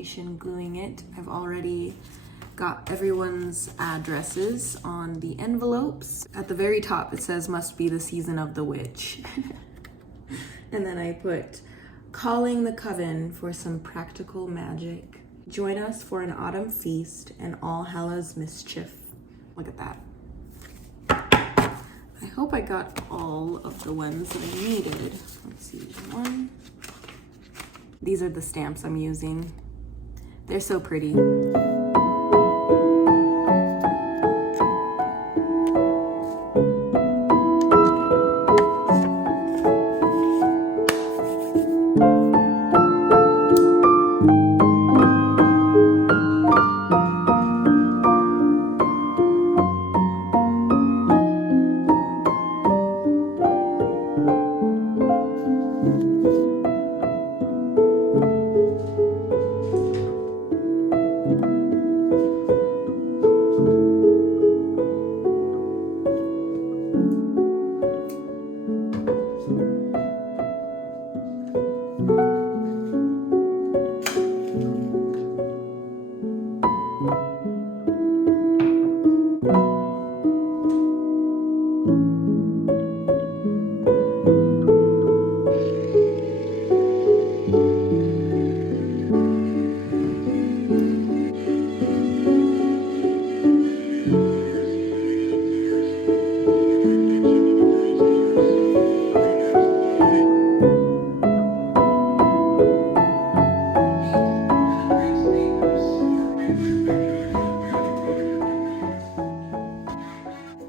application gluing it. I've already got everyone's addresses on the envelopes. At the very top it says must be the season of the witch. And then I put calling the coven for some practical magic. Join us for an autumn feast and all Hallows mischief. Look at that. I hope I got all of the ones that I needed. Let's see, one. These are the stamps I'm using. They're so pretty.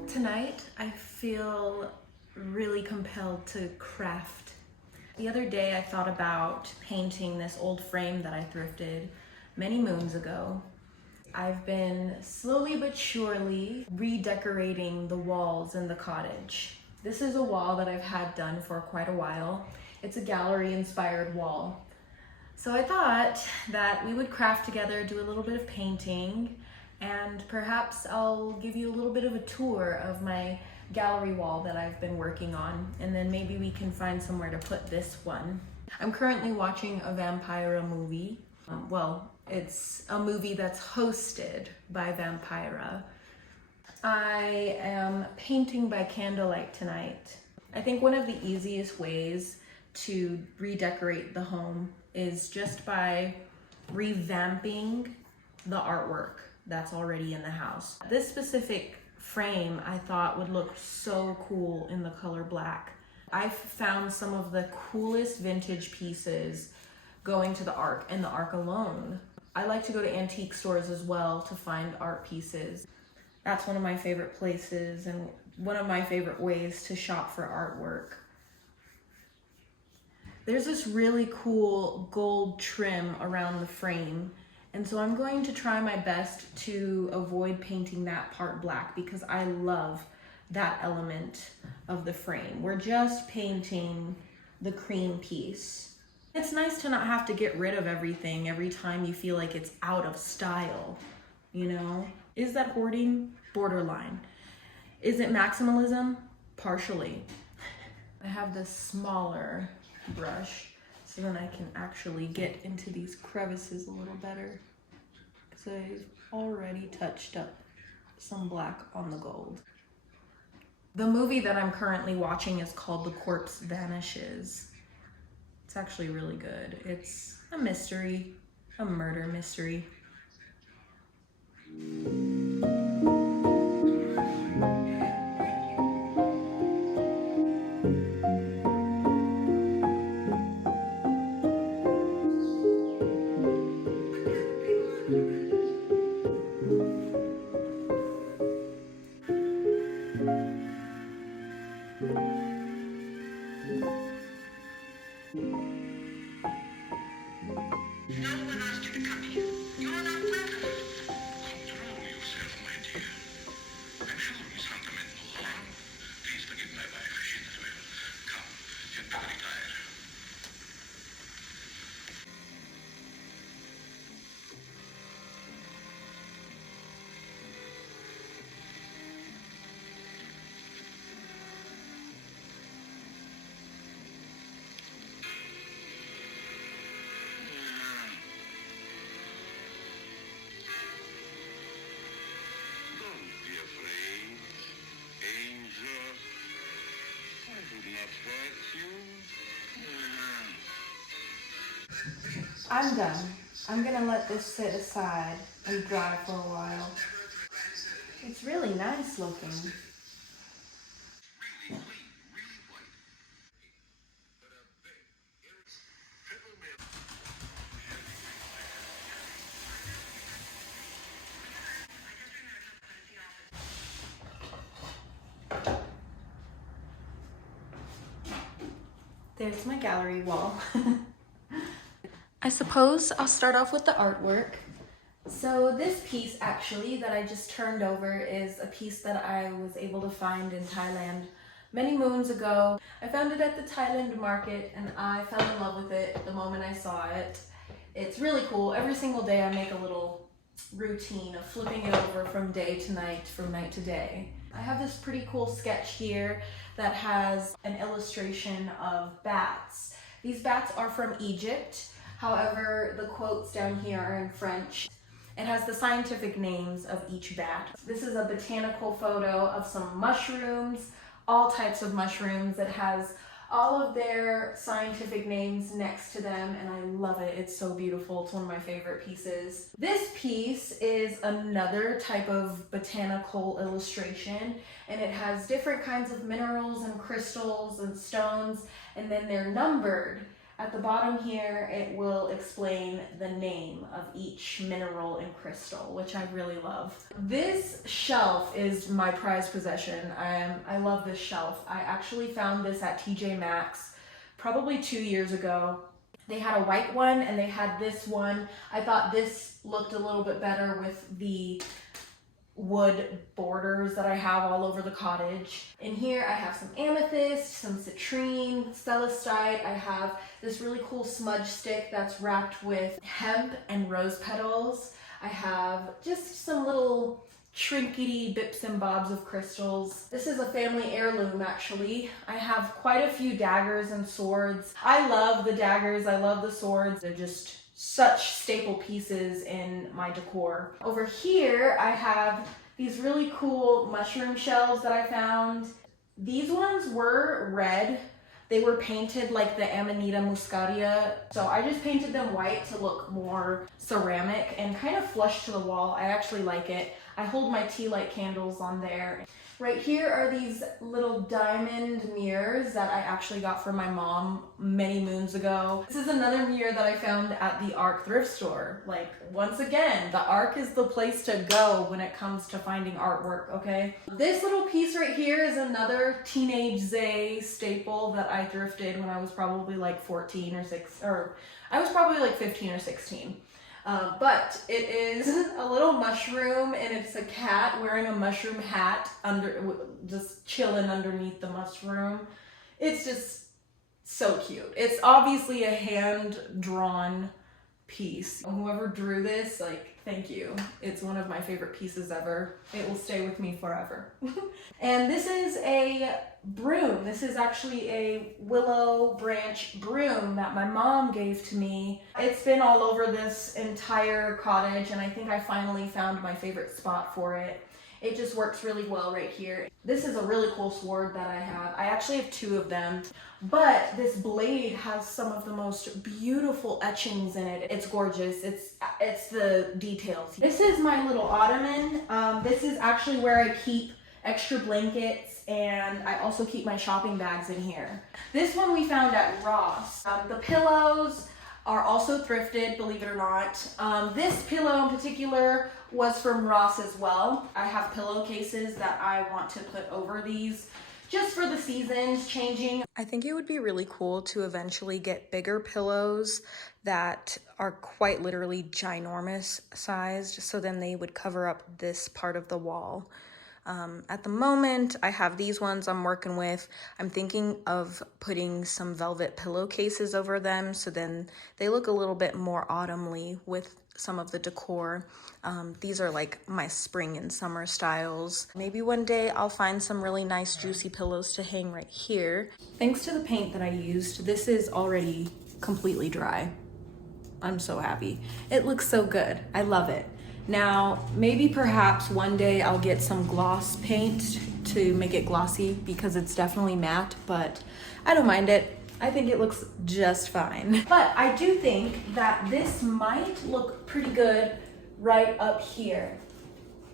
Tonight, I feel really compelled to craft. The other day, I thought about painting this old frame that I thrifted many moons ago. I've been slowly but surely redecorating the walls in the cottage. This is a wall that I've had done for quite a while. It's a gallery-inspired wall. So I thought that we would craft together, do a little bit of painting, and perhaps I'll give you a little bit of a tour of my gallery wall that I've been working on, and then maybe we can find somewhere to put this one. I'm currently watching a Vampira movie. Well, it's a movie that's hosted by Vampira. I am painting by candlelight tonight. I think one of the easiest ways to redecorate the home is just by revamping the artwork that's already in the house. This specific frame I thought would look so cool in the color black. I've found some of the coolest vintage pieces going to the Ark and the Ark alone. I like to go to antique stores as well to find art pieces. That's one of my favorite places and one of my favorite ways to shop for artwork. There's this really cool gold trim around the frame, and so I'm going to try my best to avoid painting that part black because I love that element of the frame. We're just painting the cream piece. It's nice to not have to get rid of everything every time you feel like it's out of style, you know? Is that hoarding? Borderline. Is it maximalism? Partially. I have this smaller brush so then I can actually get into these crevices a little better because I've already touched up some black on the gold. The movie that I'm currently watching is called The Corpse Vanishes. It's actually really good. It's a mystery, a murder mystery. No one asked you to come here. You're not welcome. I told you I'm done. I'm gonna let this sit aside and dry for a while. It's really nice looking. There's my gallery wall. I suppose I'll start off with the artwork. So this piece actually that I just turned over is a piece that I was able to find in Thailand many moons ago. I found it at the Thailand market and I fell in love with it the moment I saw it. It's really cool. Every single day I make a little routine of flipping it over from day to night, from night to day. I have this pretty cool sketch here that has an illustration of bats. These bats are from Egypt. However, the quotes down here are in French. It has the scientific names of each bat. This is a botanical photo of some mushrooms, all types of mushrooms. It has all of their scientific names next to them, and I love it. It's so beautiful. It's one of my favorite pieces. This piece is another type of botanical illustration, and it has different kinds of minerals and crystals and stones, and then they're numbered. At the bottom here, it will explain the name of each mineral and crystal, which I really love. This shelf is my prized possession. I love this shelf. I actually found this at TJ Maxx probably 2 years ago. They had a white one and they had this one. I thought this looked a little bit better with the wood borders that I have all over the cottage. In here I have some amethyst, some citrine, celestite. I have this really cool smudge stick that's wrapped with hemp and rose petals. I have just some little trinkety bips and bobs of crystals. This is a family heirloom actually. I have quite a few daggers and swords. I love the daggers, I love the swords. They're just such staple pieces in my decor. Over here, I have these really cool mushroom shells that I found. These ones were red. They were painted like the Amanita muscaria. So I just painted them white to look more ceramic and kind of flush to the wall. I actually like it. I hold my tea light candles on there. Right here are these little diamond mirrors that I actually got from my mom many moons ago. This is another mirror that I found at the Ark thrift store. Like, once again, the Ark is the place to go when it comes to finding artwork, okay? This little piece right here is another teenage Zay staple that I thrifted when I was probably like 14 or I was probably like 15 or 16. But it is a little mushroom and it's a cat wearing a mushroom hat just chilling underneath the mushroom. It's just so cute. It's obviously a hand-drawn piece. Whoever drew this, like, thank you. It's one of my favorite pieces ever. It will stay with me forever. And this is a broom. This is actually a willow branch broom that my mom gave to me. It's been all over this entire cottage and I think I finally found my favorite spot for it. It just works really well right here. This is a really cool sword that I have. I actually have two of them, but this blade has some of the most beautiful etchings in it. It's gorgeous. It's the details. This is my little ottoman. This is actually where I keep extra blankets and I also keep my shopping bags in here. This one we found at Ross. The pillows are also thrifted, believe it or not. This pillow in particular was from Ross as well. I have pillowcases that I want to put over these just for the seasons changing. I think it would be really cool to eventually get bigger pillows that are quite literally ginormous sized, so then they would cover up this part of the wall. At the moment, I have these ones I'm working with. I'm thinking of putting some velvet pillowcases over them so then they look a little bit more autumnly with some of the decor. These are like my spring and summer styles. Maybe one day I'll find some really nice juicy pillows to hang right here. Thanks to the paint that I used, this is already completely dry. I'm so happy. It looks so good. I love it. Now, maybe perhaps one day I'll get some gloss paint to make it glossy because it's definitely matte, but I don't mind it. I think it looks just fine. But I do think that this might look pretty good right up here,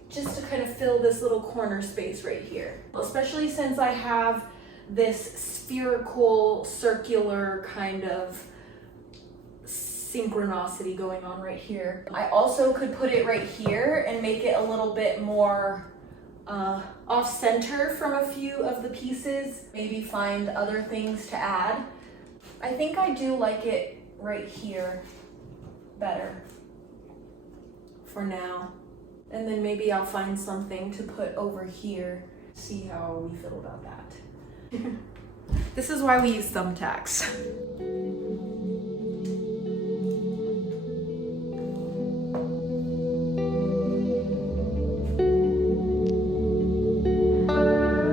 just to kind of fill this little corner space right here. Especially since I have this spherical, circular kind of synchronicity going on right here. I also could put it right here and make it a little bit more off center from a few of the pieces. Maybe find other things to add. I think I do like it right here better for now. And then maybe I'll find something to put over here. See how we feel about that. This is why we use thumbtacks.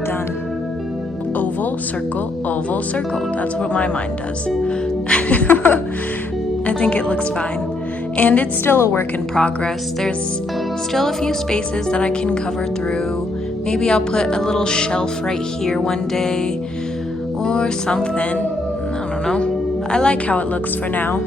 Done. Oval, circle. That's what my mind does. I think it looks fine. And it's still a work in progress. There's still a few spaces that I can cover through. Maybe I'll put a little shelf right here one day or something. I don't know. I like how it looks for now.